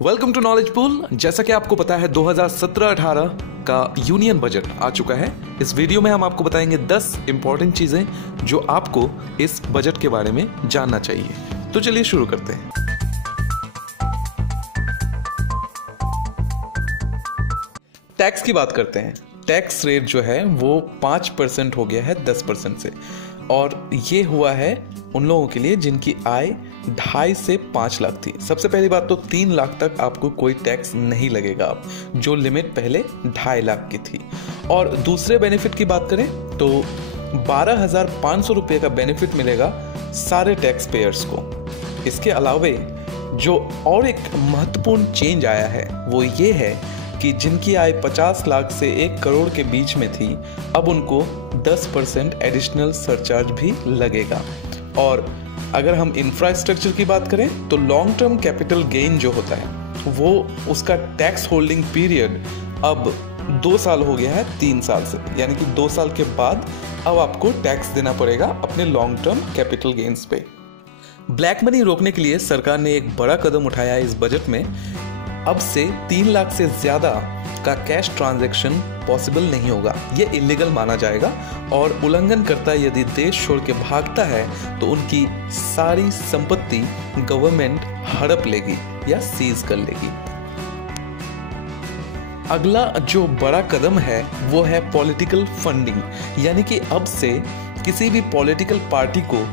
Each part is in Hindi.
Welcome to knowledge pool. जैसा कि आपको पता है 2017-18 का यूनियन बजट आ चुका है। इस वीडियो में हम आपको बताएंगे 10 इंपॉर्टेंट चीजें जो आपको इस बजट के बारे में जानना चाहिए। तो चलिए शुरू करते हैं। टैक्स की बात करते हैं। टैक्स रेट जो है वो 5% हो गया है 10% से, और ये हुआ है उन लोगों के लिए जिनकी आय 2.5 से 5 लाख थी। सबसे पहली बात तो 3 लाख तक आपको कोई टैक्स नहीं लगेगा अब, जो लिमिट पहले 2.5 लाख की थी। और दूसरे बेनिफिट की बात करें तो 12,500 रुपये का बेनिफिट मिलेगा सारे टैक्स पेयर्स को। इसके अलावे जो और एक महत्वपूर्ण चेंज आया है वो ये है कि जिनकी आय 50 लाख से 1 करोड़ के बीच में थी, अब उनको 10% एडिशनल सरचार्ज भी लगेगा। और अगर हम इंफ्रास्ट्रक्चर की बात करें तो लॉन्ग टर्म कैपिटल गेन जो होता है वो उसका टैक्स होल्डिंग पीरियड अब 2 साल हो गया है 3 साल से, यानी कि 2 साल के बाद अब आपको टैक्स देना पड़ेगा अपने लॉन्ग टर्म कैपिटल गेन्स पे। ब्लैक मनी रोकने के लिए सरकार ने एक बड़ा कदम उठाया है इस बजट में। अब से 3 लाख से ज्यादा का कैश ट्रांजैक्शन पॉसिबल नहीं होगा, ये इलीगल माना जाएगा। और उल्लंघन करता यदि देश छोड़ के भागता है तो उनकी सारी संपत्ति गवर्नमेंट हड़प लेगी या सीज कर लेगी। अगला जो बड़ा कदम है वो है पॉलिटिकल फंडिंग, यानी कि अब से किसी भी पॉलिटिकल पार्टी को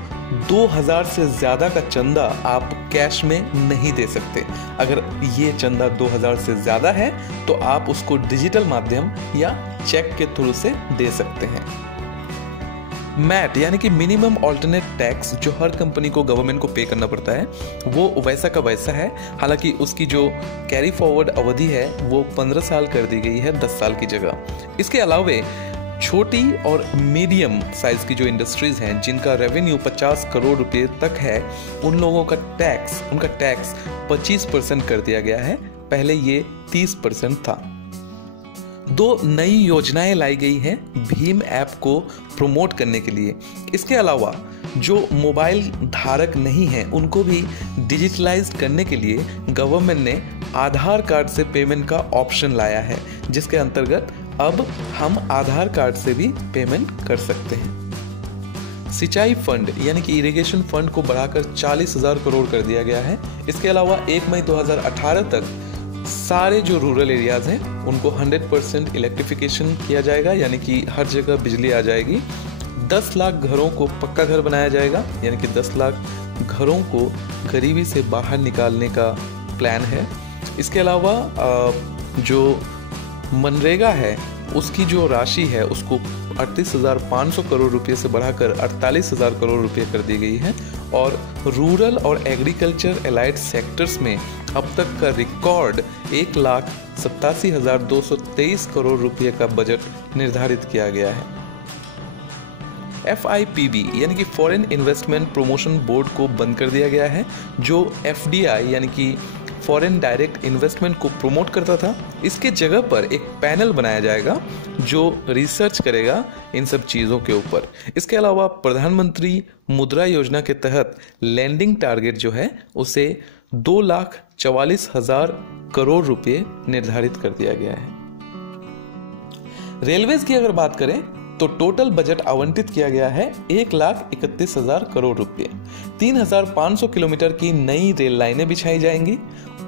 2000 से ज्यादा का चंदा आप कैश में नहीं दे सकते। अगर ये चंदा 2000 से ज्यादा है तो आप उसको डिजिटल माध्यम या चेक के थ्रू से दे सकते हैं। मैट यानी कि मिनिमम ऑल्टरनेट टैक्स जो हर कंपनी को गवर्नमेंट को पे करना पड़ता है वो वैसा का वैसा है। हालांकि उसकी जो कैरी फॉरवर्ड अवधि है वो 15 साल कर दी गई है 10 साल की जगह। इसके अलावे छोटी और मीडियम साइज की जो इंडस्ट्रीज हैं जिनका रेवेन्यू 50 करोड़ रुपए तक है, उन लोगों का टैक्स 25% कर दिया गया है। पहले ये 30% था। 2 नई योजनाएं लाई गई हैं भीम ऐप को प्रमोट करने के लिए। इसके अलावा जो मोबाइल धारक नहीं हैं उनको भी डिजिटलाइज्ड करने के लिए गवर्नमेंट ने आधार कार्ड से पेमेंट का ऑप्शन लाया है, जिसके अंतर्गत अब हम आधार कार्ड से भी पेमेंट कर सकते हैं। सिंचाई फंड यानी कि इरिगेशन फंड को बढ़ाकर 40,000 करोड़ कर दिया गया है। इसके अलावा 1 मई 2018 तक सारे जो रूरल एरियाज हैं उनको 100% इलेक्ट्रिफिकेशन किया जाएगा, यानी कि हर जगह बिजली आ जाएगी। 10 लाख घरों को पक्का घर बनाया जाएगा, यानी कि 10 लाख घरों को गरीबी से बाहर निकालने का प्लान है। इसके अलावा जो मनरेगा है उसकी जो राशि है उसको 38,500 करोड़ रुपए से बढ़ाकर 48,000 करोड़ रुपए कर दी गई है। और रूरल और एग्रीकल्चर एलाइड सेक्टर्स में अब तक का रिकॉर्ड 1,87,223 करोड़ रुपए का बजट निर्धारित किया गया है। FIPB यानी कि फॉरेन इन्वेस्टमेंट प्रमोशन बोर्ड को बंद कर दिया गया है, जो FDI यानी कि फॉरेन डायरेक्ट इन्वेस्टमेंट को प्रमोट करता था। इसके जगह पर एक पैनल बनाया जाएगा जो रिसर्च करेगा इन सब चीज़ों के ऊपर। इसके अलावा प्रधानमंत्री मुद्रा योजना के तहत लैंडिंग टारगेट जो है उसे 2,44,000 करोड़ रुपए निर्धारित कर दिया गया है। रेलवेज की अगर बात करें तो टोटल बजट आवंटित किया गया है 1,31,000 करोड़ रुपए। 3,500 किलोमीटर की नई रेल लाइनें बिछाई जाएंगी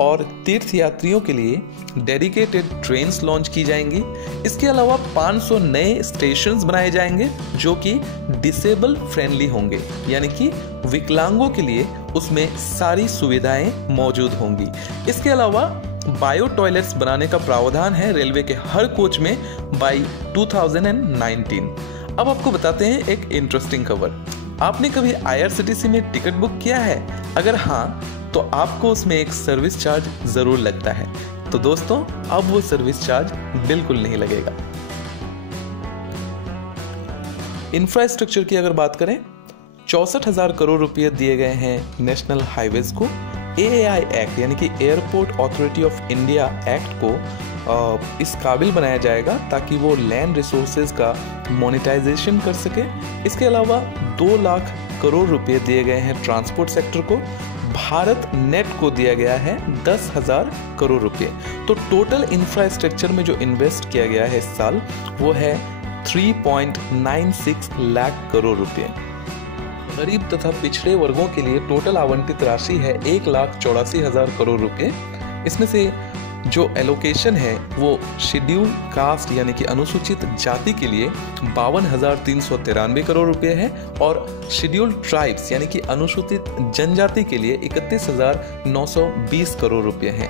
और तीर्थ यात्रियों के लिए डेडिकेटेड ट्रेन्स लॉन्च की जाएंगी। इसके अलावा 500 नए स्टेशंस बनाए जाएंगे जो कि डिसेबल फ्रेंडली होंगे, यानी कि विकलांगों के लिए उसमें सारी सुविधाएं मौजूद होंगी। इसके अलावा बायो टॉयलेट्स बनाने का प्रावधान है रेलवे के हर कोच में बाय 2019। अब आपको बताते हैं एक इंटरेस्टिंग खबर। आपने कभी IRCTC में टिकट बुक किया है? अगर हाँ तो आपको उसमें एक सर्विस चार्ज जरूर लगता है। तो दोस्तों अब वो सर्विस चार्ज बिल्कुल नहीं लगेगा। इंफ्रास्ट्रक्चर की अगर बात करें 64,000 करोड़ रुपए दिए गए हैं नेशनल हाईवेज को। AAI एक्ट यानी कि airport authority of India act को इस काबिल बनाया जाएगा ताकि वो लैंड रिसोर्सेज का मोनेटाइजेशन कर सके। इसके अलावा 2 लाख करोड़ रुपए दिए गए हैं ट्रांसपोर्ट सेक्टर को। भारत नेट को दिया गया है 10,000 करोड़ रुपए। तो टोटल इंफ्रास्ट्रक्चर में जो इन्वेस्ट किया गया है इस साल वो है 3.96 लाख करोड़ रुपए। गरीब तथा पिछड़े वर्गों के लिए टोटल आवंटित राशि है 1,84,000 करोड़ रुपए। इसमें से जो एलोकेशन है वो शेड्यूल कास्ट यानी कि अनुसूचित जाति के लिए 52,393 करोड़ रुपए है और शेड्यूल ट्राइब्स यानी कि अनुसूचित जनजाति के लिए 31,920 करोड़ रुपए हैं।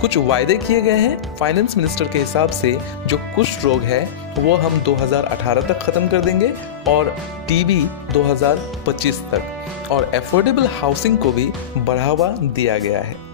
कुछ वायदे किए गए हैं फाइनेंस मिनिस्टर के हिसाब से। जो कुष्ठ रोग है वो हम 2018 तक खत्म कर देंगे और टीबी 2025 तक, और एफोर्डेबल हाउसिंग को भी बढ़ावा दिया गया है।